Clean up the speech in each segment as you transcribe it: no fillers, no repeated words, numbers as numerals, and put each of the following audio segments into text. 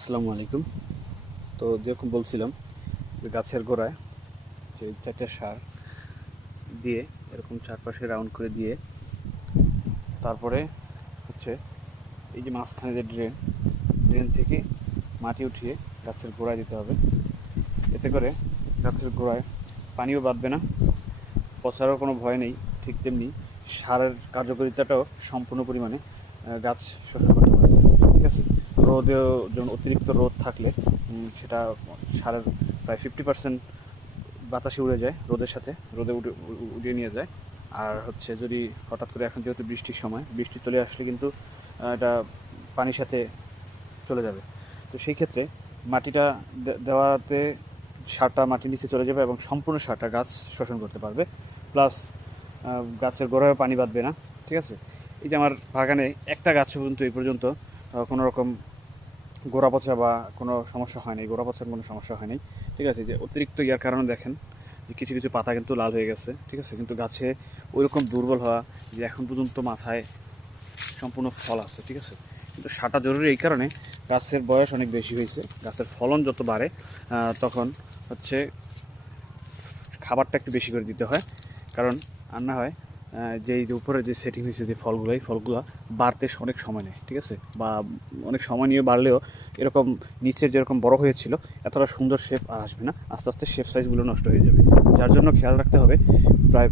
আসসালামু আলাইকুম। তো যেরকম বলছিলাম যে গাছের গোড়ায় যে 4টে সার দিয়ে এরকম চারপাশে রাউন্ড করে দিয়ে তারপরে হচ্ছে এই যে মাঝখানে যে ড্রেন থেকে মাটি উঠিয়ে গাছের গোড়ায় দিতে হবে। এতে করে গাছের গোড়ায় পানিও বাঁধবে না, পচারও কোনো ভয় নেই। ঠিক তেমনি সারের কার্যকারিতাটাও সম্পূর্ণ পরিমাণে গাছ শোষণ করতে পারে। ঠিক আছে, রোদেও যেমন অতিরিক্ত রোদ থাকলে সেটা সারের প্রায় 50% বাতাসে উড়ে যায়, রোদের সাথে রোদে উড়িয়ে নিয়ে যায়। আর হচ্ছে যদি হঠাৎ করে এখন যেহেতু বৃষ্টির সময়, বৃষ্টি চলে আসলে কিন্তু এটা পানির সাথে চলে যাবে। তো সেই ক্ষেত্রে মাটিটা দেওয়াতে সারটা মাটির নিচে চলে যাবে এবং সম্পূর্ণ সারটা গাছ শোষণ করতে পারবে। প্লাস গাছের গোড়ায়ও পানি বাঁধবে না। ঠিক আছে, এই যে আমার বাগানে একটা গাছ পর্যন্ত এই পর্যন্ত কোনো রকম গোড়া পচা বা কোনো সমস্যা হয় নাই, গোড়া পচার কোনো সমস্যা হয় নাই। ঠিক আছে, যে অতিরিক্ত ইয়ার কারণে দেখেন যে কিছু কিছু পাতা কিন্তু লাল হয়ে গেছে। ঠিক আছে, কিন্তু গাছে ওইরকম দুর্বল হওয়া যে এখন পর্যন্ত মাথায় সম্পূর্ণ ফল আছে। ঠিক আছে, কিন্তু সারটা জরুরি এই কারণে গাছের বয়স অনেক বেশি হয়েছে, গাছের ফলন যত বাড়ে তখন হচ্ছে খাবারটা একটু বেশি করে দিতে হয়। কারণ আর না হয় যে এই যে উপরে যে সেটিং হয়েছে যে ফলগুলো, এই ফলগুলো বাড়তে অনেক সময় নেয়। ঠিক আছে, বা অনেক সময় নিয়ে বাড়লেও এরকম নিচের যেরকম বড় হয়েছিল এতটা সুন্দর শেপ আর আসবে না, আস্তে আস্তে শেপ সাইজগুলো নষ্ট হয়ে যাবে। যার জন্য খেয়াল রাখতে হবে প্রায়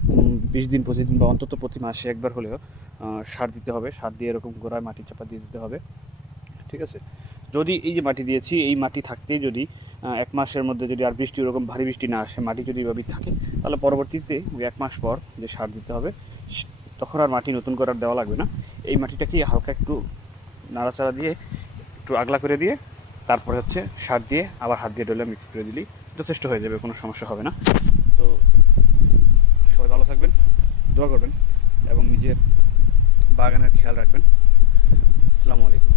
20 দিন 25 দিন বা অন্তত প্রতি মাসে একবার হলেও সার দিতে হবে। সার দিয়ে এরকম গোড়ায় মাটি চাপা দিয়ে দিতে হবে। ঠিক আছে, যদি এই যে মাটি দিয়েছি এই মাটি থাকতেই যদি 1 মাসের মধ্যে যদি আর বৃষ্টি ওরকম ভারী বৃষ্টি না আসে, মাটি যদি এভাবেই থাকে, তাহলে পরবর্তীতে 1 মাস পর যে সার দিতে হবে তখন আর মাটি নতুন করে আর দেওয়া লাগবে না। এই মাটিটাকে হালকা একটু নাড়াচাড়া দিয়ে একটু আগলা করে দিয়ে তারপরে হচ্ছে সার দিয়ে আবার হাত দিয়ে ডলে মিক্স করে দিলেই যথেষ্ট হয়ে যাবে, কোনো সমস্যা হবে না। তো সবাই ভালো থাকবেন, দোয়া করবেন এবং নিজের বাগানের খেয়াল রাখবেন। আসসালামু আলাইকুম।